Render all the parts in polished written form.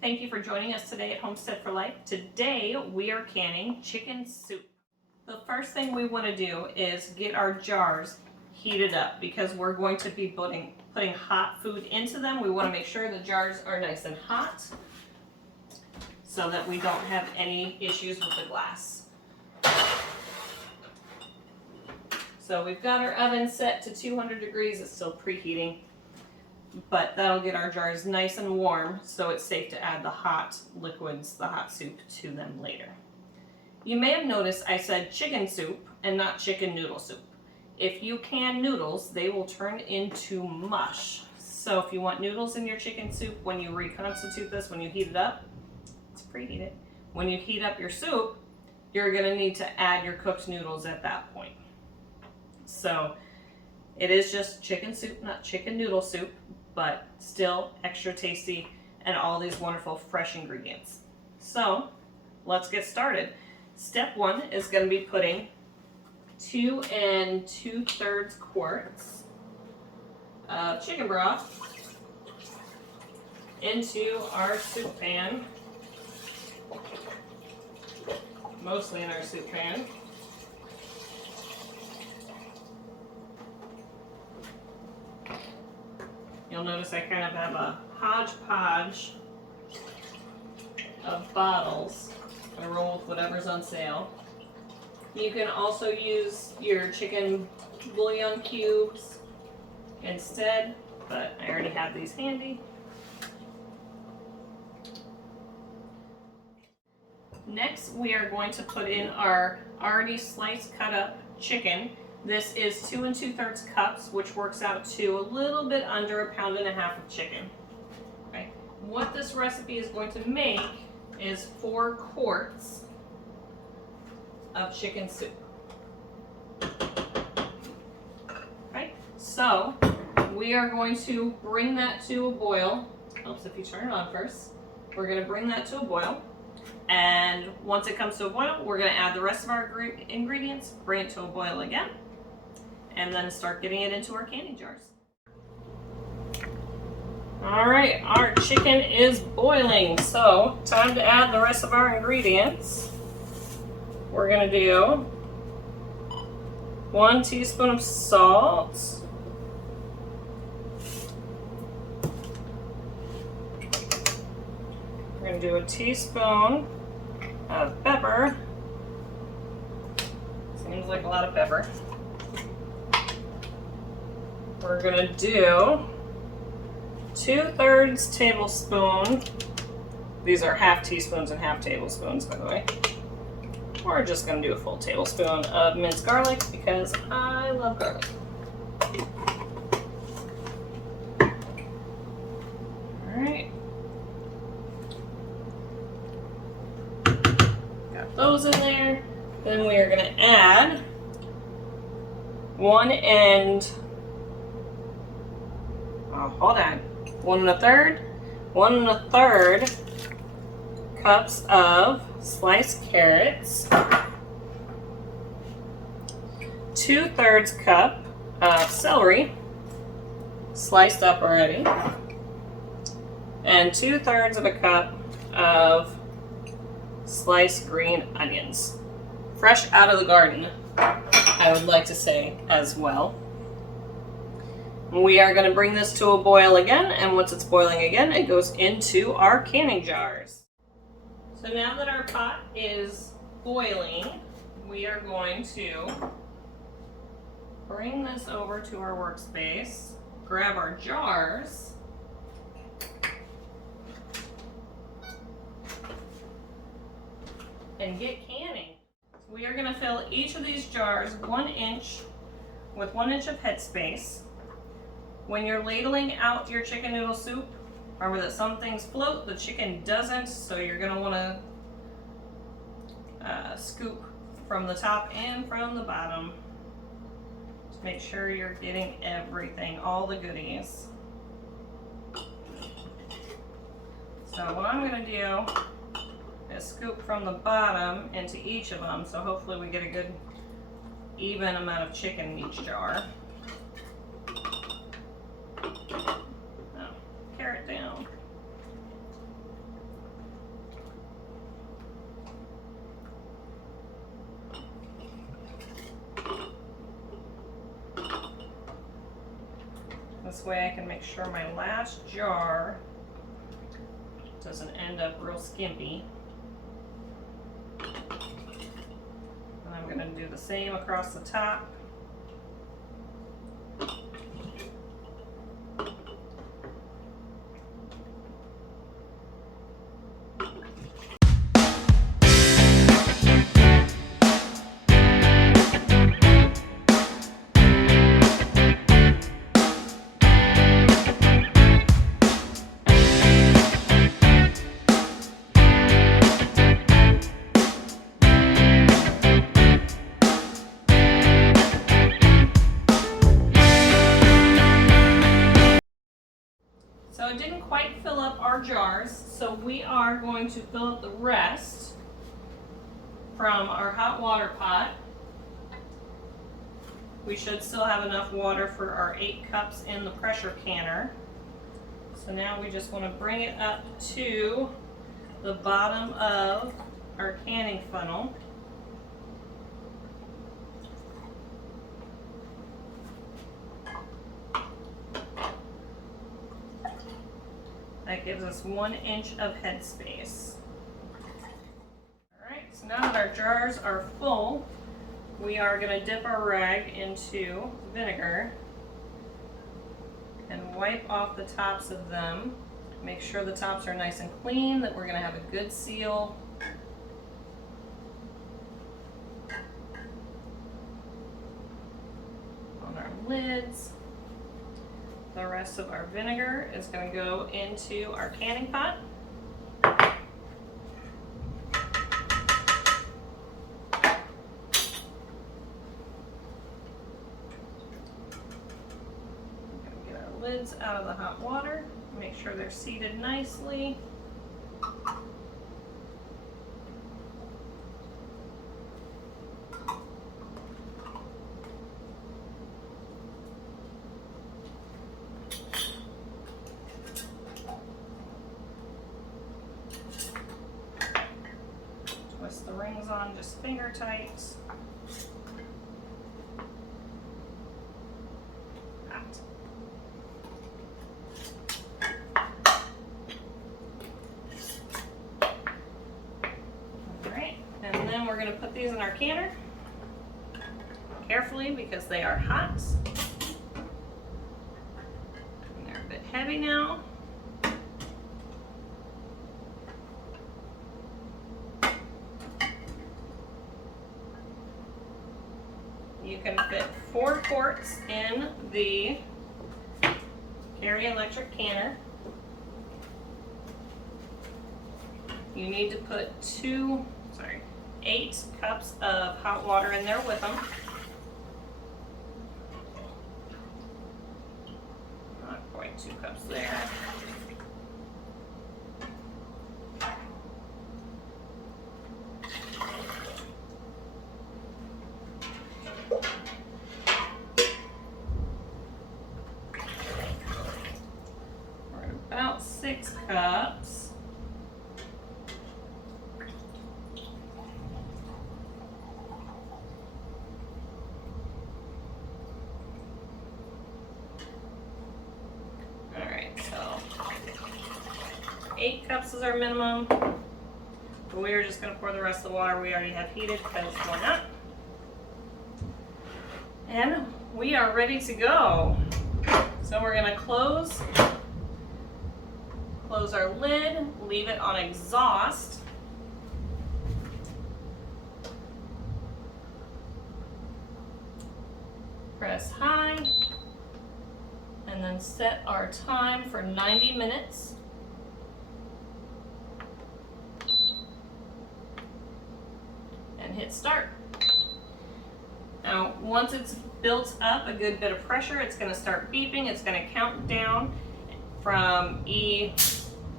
Thank you for joining us today at Homestead for Life. Today we are canning chicken soup. The first thing we want to do is get our jars heated up because we're going to be putting hot food into them. We want to make sure the jars are nice and hot so that we don't have any issues with the glass. So we've got our oven set to 200 degrees. It's still preheating, but that'll get our jars nice and warm so it's safe to add the hot liquids, the hot soup, to them later. You may have noticed I said chicken soup and not chicken noodle soup. If you can noodles, they will turn into mush. So if you want noodles in your chicken soup, when you reconstitute this, when you heat it up, it's preheated. When you heat up your soup, you're gonna need to add your cooked noodles at that point. So it is just chicken soup, not chicken noodle soup, but still extra tasty and all these wonderful fresh ingredients. So let's get started. Step one is going to be putting 2 2/3 quarts of chicken broth into our soup pan, mostly in our soup pan. You'll notice I kind of have a hodgepodge of bottles. I roll with whatever's on sale. You can also use your chicken bouillon cubes instead, but I already have these handy. Next, we are going to put in our already sliced, cut up chicken. This is 2 2/3 cups, which works out to a little bit under 1.5 pounds of chicken. Okay. What this recipe is going to make is 4 quarts of chicken soup. Okay. So we are going to bring that to a boil. Helps if you turn it on first. We're going to bring that to a boil. And once it comes to a boil, we're going to add the rest of our ingredients, bring it to a boil again, and then start getting it into our canning jars. All right, our chicken is boiling, so time to add the rest of our ingredients. We're gonna do 1 teaspoon of salt, we're gonna do a teaspoon of pepper. Seems like a lot of pepper. We're gonna do 2/3 tablespoon. These are half teaspoons and half tablespoons, by the way. We're just gonna do a full tablespoon of minced garlic because I love garlic. All right. Got those in there. Then we are gonna add 1 1 1/3 cups of sliced carrots, 2/3 cup of celery, sliced up already, and 2/3 of a cup of sliced green onions, fresh out of the garden, I would like to say as well. We are going to bring this to a boil again, and once it's boiling again, it goes into our canning jars. So now that our pot is boiling, we are going to bring this over to our workspace, grab our jars, and get canning. So we are going to fill each of these jars 1 inch with 1 inch of headspace. When you're ladling out your chicken noodle soup, remember that some things float, the chicken doesn't, so you're going to want to scoop from the top and from the bottom to make sure you're getting everything, all the goodies. So what I'm going to do is scoop from the bottom into each of them, so hopefully we get a good even amount of chicken in each jar. Carrot down. This way I can make sure my last jar doesn't end up real skimpy. And I'm going to do the same across the top. So it didn't quite fill up our jars, so we are going to fill up the rest from our hot water pot. We should still have enough water for our 8 cups in the pressure canner. So now we just want to bring it up to the bottom of our canning funnel. That gives us 1 inch of headspace. Alright, so now that our jars are full, we are going to dip our rag into vinegar and wipe off the tops of them. Make sure the tops are nice and clean, that we're going to have a good seal. On our lids. The rest of our vinegar is going to go into our canning pot. We're going to get our lids out of the hot water, make sure they're seated nicely. Twist the rings on just finger tight. Alright, and then we're going to put these in our canner carefully because they are hot. And they're a bit heavy now. You can fit 4 quarts in the Carey Electric Canner. You need to put 8 cups of hot water in there with them. Not quite 2 cups there. We're at about 6 cups. Alright, so 8 cups is our minimum. But we're just going to pour the rest of the water we already have heated because why not? And we are ready to go. So we're going to close our lid, leave it on exhaust. Press high, and then set our time for 90 minutes. And hit start. Now, once it's built up a good bit of pressure, it's going to start beeping. It's going to count down from E9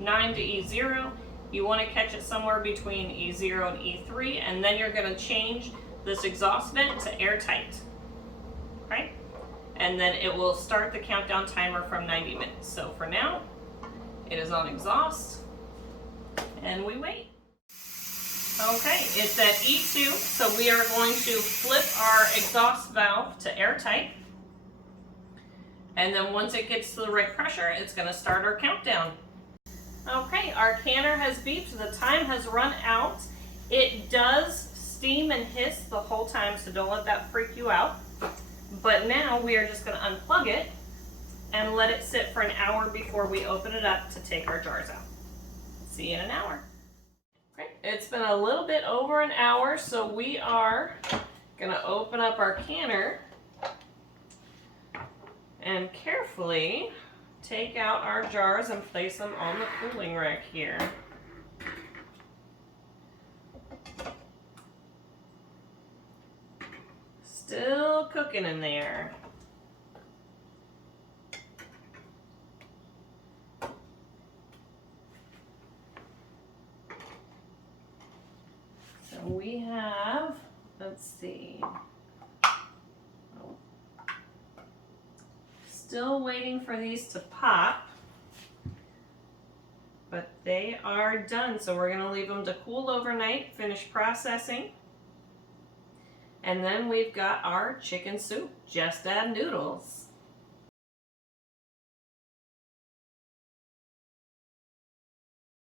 to E0. You want to catch it somewhere between E0 and E3, and then you're going to change this exhaust vent to airtight. Right? And then it will start the countdown timer from 90 minutes. So for now, it is on exhaust, and we wait. Okay, it's at E2, so we are going to flip our exhaust valve to airtight. And then once it gets to the right pressure, it's gonna start our countdown. Okay, our canner has beeped, the time has run out. It does steam and hiss the whole time, so don't let that freak you out. But now we are just gonna unplug it and let it sit for an hour before we open it up to take our jars out. See you in an hour. Okay, it's been a little bit over an hour, so we are gonna open up our canner and carefully take out our jars and place them on the cooling rack here. Still cooking in there. So we have, let's see. Still waiting for these to pop, but they are done. So we're gonna leave them to cool overnight, finish processing. And then we've got our chicken soup. Just add noodles.